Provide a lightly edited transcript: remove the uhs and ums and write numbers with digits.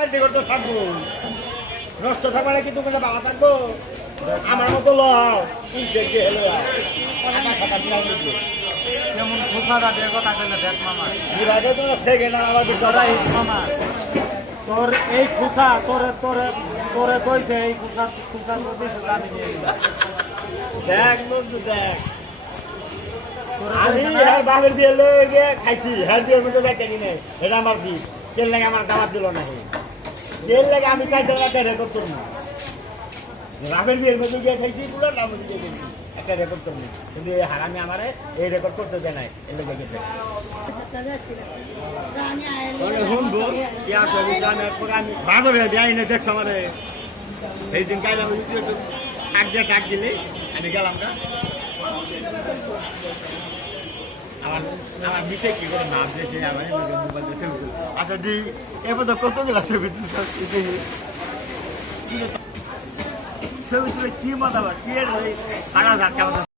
করতে থাকবো নষ্ট থাকবে না কিন্তু ভালো থাকবো আমার মতো যেমন খোসাটা দিয়ে কথা কইলে দেখ মামা তোমরা থেকে না আমার মামা তোর এই খোসা তোরে তোরে তোরে কইছে এই খোসা খোসা প্রতি জানি দেখ বন্ধু দেখ আমি হ্যাঁ বাপের বিয়ে লয়ে খাইছি হ্যাঁ বিয়ের মধ্যে দেখে কিনে এটা আমার কি তেল লাগে আমার দাওয়াত দিল না তেল লাগে আমি চাইতে একটা রেকর্ড করবো বাপের বিয়ের মধ্যে গিয়ে খাইছি পুরো নাম দিয়ে গেছি একটা রেকর্ড করবো কিন্তু এই হারামি আমারে এই রেকর্ড করতে দেয় নাই এর লেগে গেছে শুনবো কি আসবে জানার পরে আমি বাজার হয়ে যাই না দেখছো আমারে এই দিন কাজ আমি টাক দিলে আমি গেলাম না আমার আমার মিটে কি করে নাম দিয়েছে আমার মোবাইল দিয়েছে আচ্ছা দি এবার তো কত দিলা ছবি ছবি তুলে কি মজা কি সারা হাজার কেমন